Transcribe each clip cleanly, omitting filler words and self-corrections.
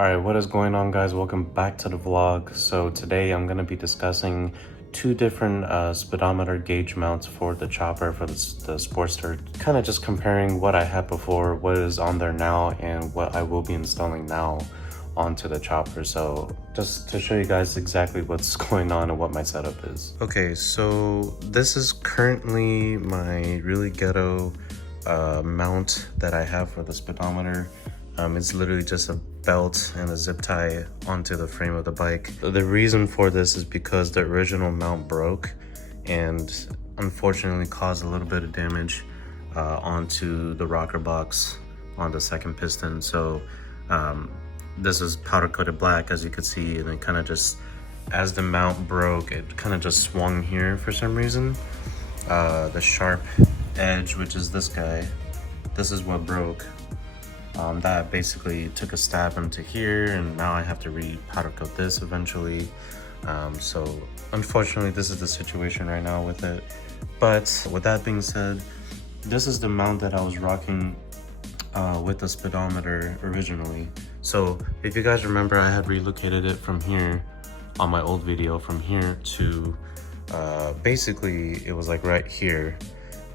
Alright, what is going on, guys? Welcome back to the vlog. So today I'm going to be discussing two different speedometer gauge mounts for the chopper, for the Sportster. Kind of just comparing what I had before, what is on there now, and what I will be installing now onto the chopper. So just to show you guys exactly what's going on and what my setup is. Okay, so this is currently my really ghetto mount that I have for the speedometer. It's literally just a belt and a zip tie onto the frame of the bike. The reason for this is because the original mount broke and unfortunately caused a little bit of damage onto the rocker box on the second piston. So this is powder coated black, as you could see, and it kind of just, as the mount broke, it kind of just swung here for some reason. The sharp edge, which is this guy, this is what broke. That basically took a stab into here, and now I have to re-powder coat this eventually. So unfortunately this is the situation right now with it. But with that being said, this is the mount that I was rocking with the speedometer originally. So if you guys remember, I had relocated it from here on my old video, from here to basically it was like right here.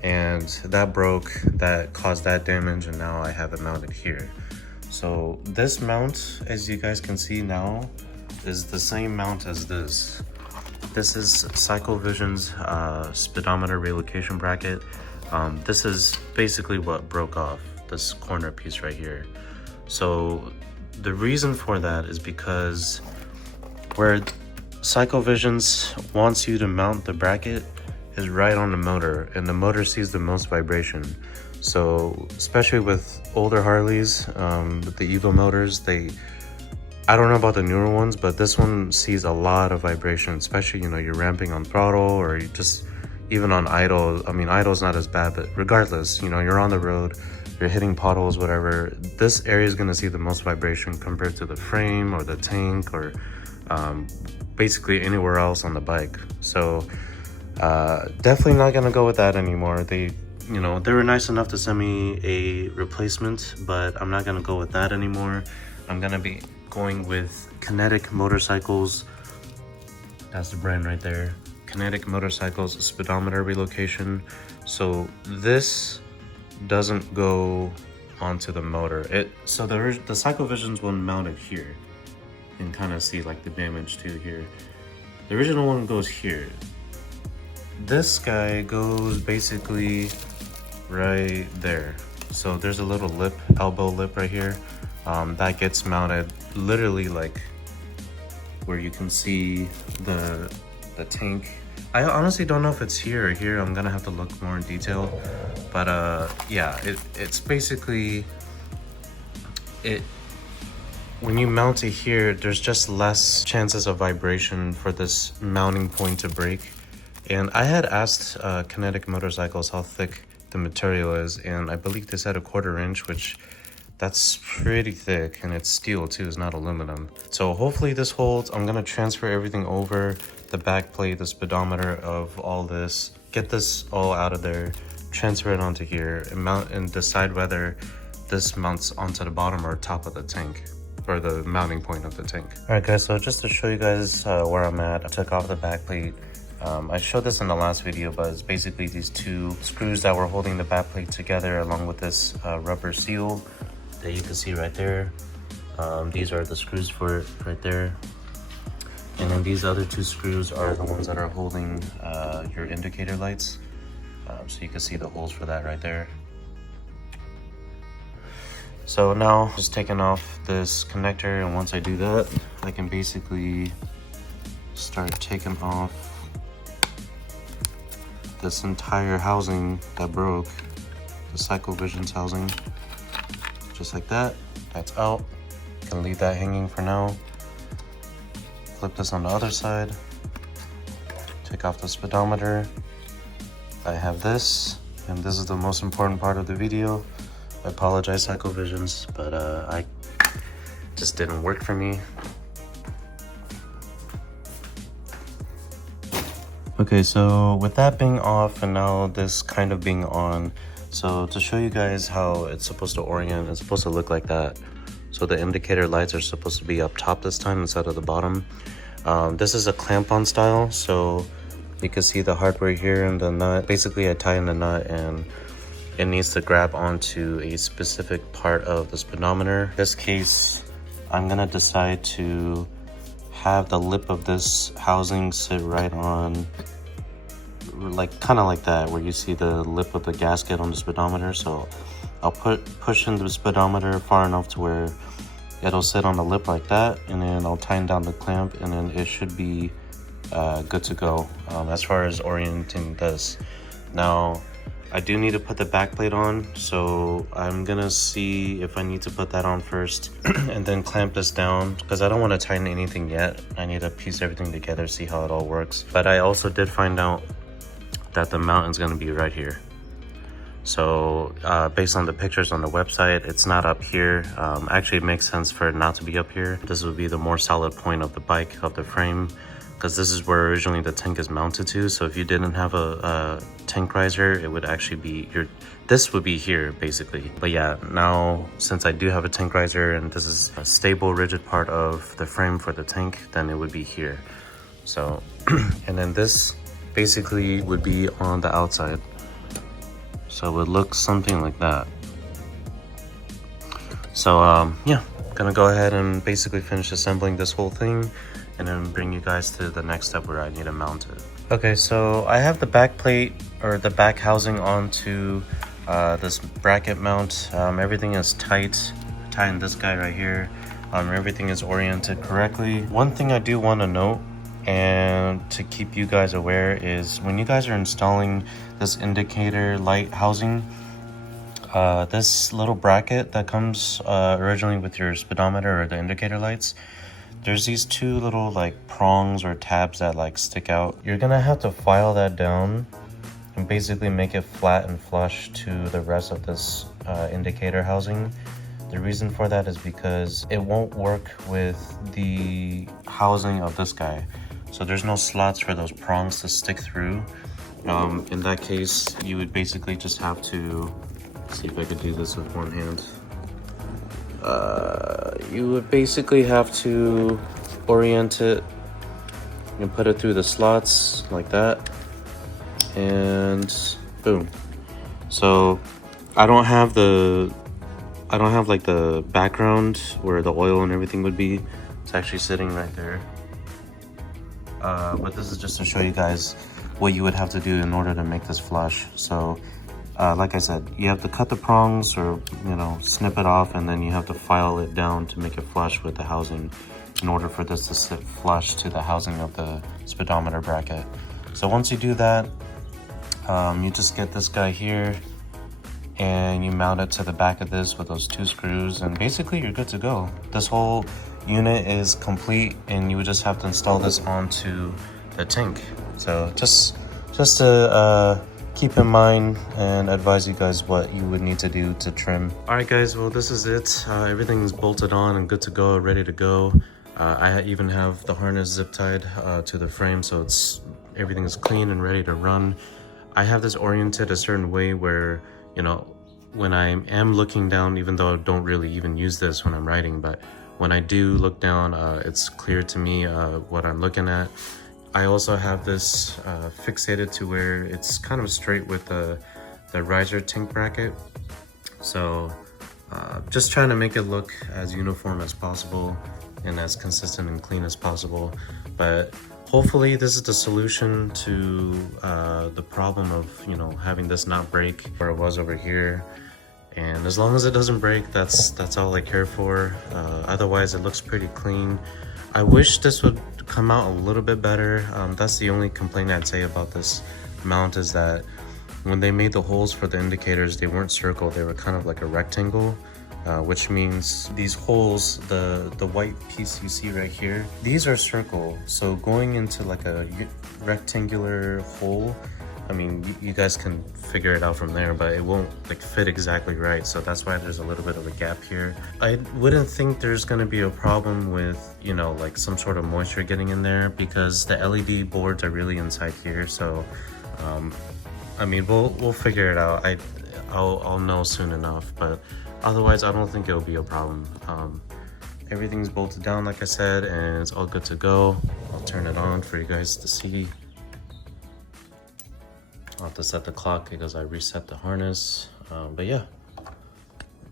And that broke, that caused that damage, and now I have it mounted here. So this mount, as you guys can see now, is the same mount as this. This is CycleVision's speedometer relocation bracket. This is basically what broke off, this corner piece right here. So the reason for that is because where CycleVision's wants you to mount the bracket is right on the motor, and the motor sees the most vibration. So especially with older Harleys, with the Evo motors, I don't know about the newer ones, but this one sees a lot of vibration, especially, you know, you're ramping on throttle, or you just even on idle. I mean, idle's not as bad, but regardless, you know, you're on the road, you're hitting potholes, whatever, this area is going to see the most vibration compared to the frame or the tank, or basically anywhere else on the bike. So definitely not gonna go with that anymore. They were nice enough to send me a replacement, but I'm not gonna go with that anymore. I'm gonna be going with Kinetic Motorcycles. That's the brand right there. Kinetic Motorcycles speedometer relocation. So this doesn't go onto the motor. So the CycleVision's one mounted here. You can kind of see like the damage too here. The original one goes here. This guy goes basically right there. So there's a little lip, elbow lip right here. That gets mounted literally like where you can see the tank. I honestly don't know if it's here or here. I'm gonna have to look more in detail. But yeah, it's basically when you mount it here, there's just less chances of vibration for this mounting point to break. And I had asked Kinetic Motorcycles how thick the material is, and I believe they said 1/4 inch, which that's pretty thick, and it's steel too, it's not aluminum. So hopefully this holds. I'm gonna transfer everything over, the back plate, the speedometer of all this, get this all out of there, transfer it onto here, and mount and decide whether this mounts onto the bottom or top of the tank, or the mounting point of the tank. All right guys, so just to show you guys where I'm at, I took off the back plate. I showed this in the last video, but it's basically these two screws that were holding the back plate together, along with this rubber seal that you can see right there. These are the screws for it right there. And then these other two screws are the ones that are holding your indicator lights. So you can see the holes for that right there. So now just taking off this connector, and once I do that, I can basically start taking off this entire housing that broke, the CycleVision's housing, just like that. That's out. Can leave that hanging for now. Flip this on the other side, take off the speedometer. I have this, and this is the most important part of the video. I apologize, CycleVision's, but I just didn't work for me. Okay, so with that being off and now this kind of being on, so to show you guys how it's supposed to orient, it's supposed to look like that. So the indicator lights are supposed to be up top this time instead of the bottom. This is a clamp-on style, so you can see the hardware here and the nut. Basically, I tie in the nut and it needs to grab onto a specific part of the speedometer. In this case, I'm gonna decide to have the lip of this housing sit right on, like kind of like that, where you see the lip of the gasket on the speedometer. So I'll push in the speedometer far enough to where it'll sit on the lip like that, and then I'll tighten down the clamp, and then it should be good to go as far as orienting this. Now I do need to put the back plate on, so I'm gonna see if I need to put that on first and then clamp this down, because I don't want to tighten anything yet. I need to piece everything together, see how it all works. But I also did find out that the mount is going to be right here. So based on the pictures on the website, it's not up here. Actually, it makes sense for it not to be up here. This would be the more solid point of the bike, of the frame, because this is where originally the tank is mounted to. So if you didn't have a tank riser, it would actually be this would be here basically. But yeah, now since I do have a tank riser and this is a stable, rigid part of the frame for the tank, then it would be here. So and then this basically would be on the outside, so it would look something like that. So yeah, gonna go ahead and basically finish assembling this whole thing and then bring you guys to the next step where I need to mount it. Okay, so I have the back plate or the back housing onto this bracket mount. Everything is tight. Tighten this guy right here. Everything is oriented correctly. One thing I do want to note, and to keep you guys aware, is when you guys are installing this indicator light housing, this little bracket that comes originally with your speedometer or the indicator lights, there's these two little like prongs or tabs that like stick out. You're gonna have to file that down and basically make it flat and flush to the rest of this indicator housing. The reason for that is because it won't work with the housing of this guy. So there's no slots for those prongs to stick through. In that case, you would basically just have to, see if I could do this with one hand. You would basically have to orient it and put it through the slots like that, and boom. So I don't have like the background where the oil and everything would be. It's actually sitting right there. But this is just to show you guys what you would have to do in order to make this flush. So like I said, you have to cut the prongs or, you know, snip it off, and then you have to file it down to make it flush with the housing in order for this to sit flush to the housing of the speedometer bracket. So once you do that, you just get this guy here and you mount it to the back of this with those two screws, and basically you're good to go. This whole unit is complete, and you would just have to install this onto the tank. So just to keep in mind and advise you guys what you would need to do to trim. All right guys, well this is it. Everything is bolted on and good to go, ready to go. I even have the harness zip tied to the frame, so everything is clean and ready to run. I have this oriented a certain way where, you know, when I am looking down, even though I don't really even use this when I'm riding, but when I do look down, it's clear to me what I'm looking at. I also have this fixated to where it's kind of straight with the riser tank bracket. So just trying to make it look as uniform as possible and as consistent and clean as possible. But hopefully this is the solution to the problem of, you know, having this not break where it was over here. And as long as it doesn't break, that's all I care for. Otherwise it looks pretty clean. I wish this would come out a little bit better. That's the only complaint I'd say about this mount, is that when they made the holes for the indicators, they weren't circle, they were kind of like a rectangle, which means these holes, the white piece you see right here, these are circle. So going into like a rectangular hole, I mean, you guys can figure it out from there, but it won't like fit exactly right. So that's why there's a little bit of a gap here. I wouldn't think there's gonna be a problem with, you know, like some sort of moisture getting in there, because the LED boards are really inside here. So, I mean, we'll figure it out. I'll know soon enough, but otherwise I don't think it'll be a problem. Everything's bolted down like I said, and it's all good to go. I'll turn it on for you guys to see. I'll have to set the clock because I reset the harness. But yeah,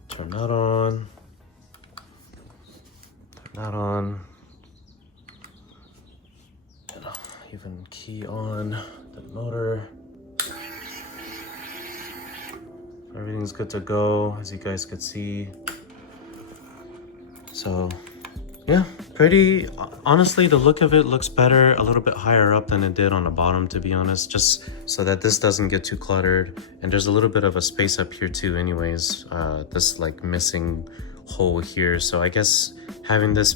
turn that on. Turn that on. And I'll even key on the motor. Everything's good to go, as you guys could see. So yeah, pretty honestly, the look of it looks better a little bit higher up than it did on the bottom, to be honest, just so that this doesn't get too cluttered. And there's a little bit of a space up here too anyways, this like missing hole here. So I guess having this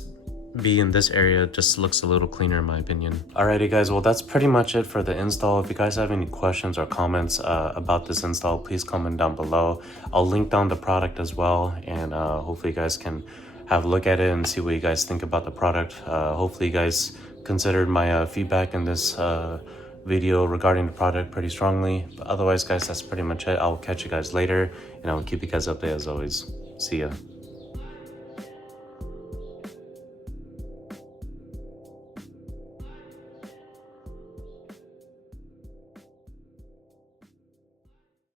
be in this area just looks a little cleaner in my opinion. Alrighty guys, well that's pretty much it for the install. If you guys have any questions or comments about this install, please comment down below. I'll link down the product as well, and hopefully you guys can have a look at it and see what you guys think about the product. Hopefully you guys considered my feedback in this video regarding the product pretty strongly. But otherwise guys, that's pretty much it. I'll catch you guys later, and I'll keep you guys updated as always. See ya.